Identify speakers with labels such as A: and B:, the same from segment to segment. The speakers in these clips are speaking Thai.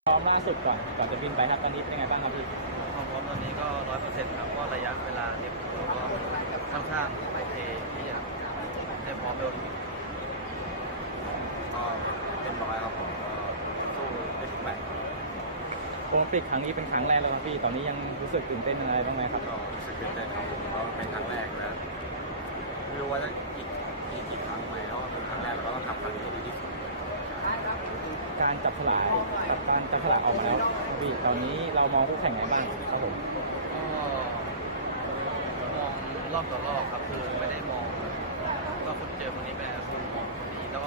A: พร้อมล่าสุดก่อนจะบินไปครับตอนนี้เป็นไงบ้างครับพี่
B: ความพร้อมตอนนี้ก็100%ครับก็ระยะเวลาเตรียมตัวก็ค่อนข้างโอเคที่จะได้พร้อมเร็วก็เป็นร้อยครับผมก็สู้ได้ทุกแมตช์
A: โอลิมปิกครั้งนี้เป็นครั้งแรกเลยครับพี่ตอนนี้ยังรู้สึกตื่นเต้นอะไรบ้างไหมครับ
B: ก็รู้สึกตื่นเต้นครับผมก็เป็นครั้งแรกนะไม่รู้ว่าจะอีกครั้งไหมเพราะว่าเป็นครั้งแรกเราก็ต้องทำครั้งนี้ให้ดีที่สุด
A: การจับฉลากกับการจับฉลากออกมาแล้วพี่ตอนนี้เรามองคู่แข่งไงบ้างครับผม
B: ก็มองรอบต่อรอบครับคือไม่ได้มองก็คุณเจอคนนี้ไปคุณมองคนนี้แล้วก็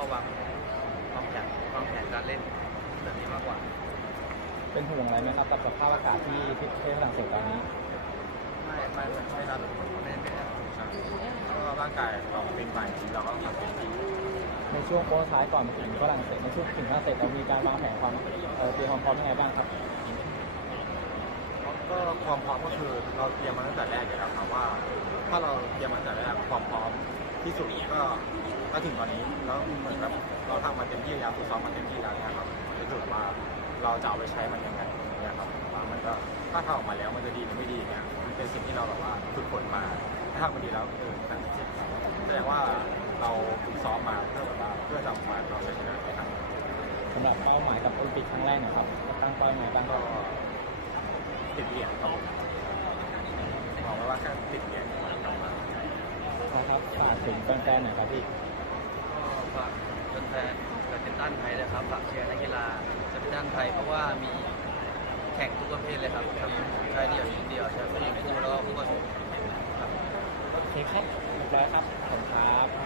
B: วางแผนการเล่นแบบนี้มากกว่า
A: เป็นห่วงอะไรไหมครับกับสภาพอากาศที่ประเทศฝรั่งเศสตอนนี้
B: ไม่ครับไม่ก็ร่างกายเราเป็นใหม่เราก็ทำเป็นที่
A: ในช่วงโค้งสุดท้ายก่อนถึงฝรั่งเศสในช่วงถึงฝรั่งเศสเรามีการวางแผนความเตรียมความพร้อมยังไงบ้างครับ
B: ก็ความพร้อมก็คือเราเตรียมมาตั้งแต่แรกอยู่แล้วครับว่าถ้าเราเตรียมมาตั้งแต่แรกความพร้อมที่สุดก็ถึงตอนนี้แล้วเหมือนแบบเราทำมาเต็มที่แล้วฝึกซ้อมมาเต็มที่แล้วนะครับในจุดว่าเราจะเอาไปใช้มันยังไงเนี่ยครับว่ามันก็ถ้าทำออกมาแล้วมันจะดีหรือไม่ดีเนี่ยมันเป็นสิ่งที่เราแบบว่าฝึกฝนมาถ้าทำมันดีแล้วนั่นแสดงว่าเราฝึกซ้อมมาเพื่อแบบว่าเพื่อจะออกมาเราใช้ชนะได้ครับ
A: สำหรับเป้าหมายกับโอลิมปิกครั้งแรกนะครับตั้งเป้ายังไงบ้าง
B: ก็ติดเหรียญครับผมบอกว่าแค่ติดเหรียญ
A: ครับฝากถึงแฟนๆหน่อยครับพี่
B: ก็ฝากแฟนๆแบดมินตันไทยนะครับฝากเชียร์นักกีฬาแบดมินตันไทยเพราะว่ามีแข่งทุกประเภทเลยครับทั้งชายเดี่ยวหญิงเดี่ยวชายผู้หญิงคู่แล้วก็คู่ผสมครับ
A: โอเคครับเรียบร้อยครับขอบคุณครับ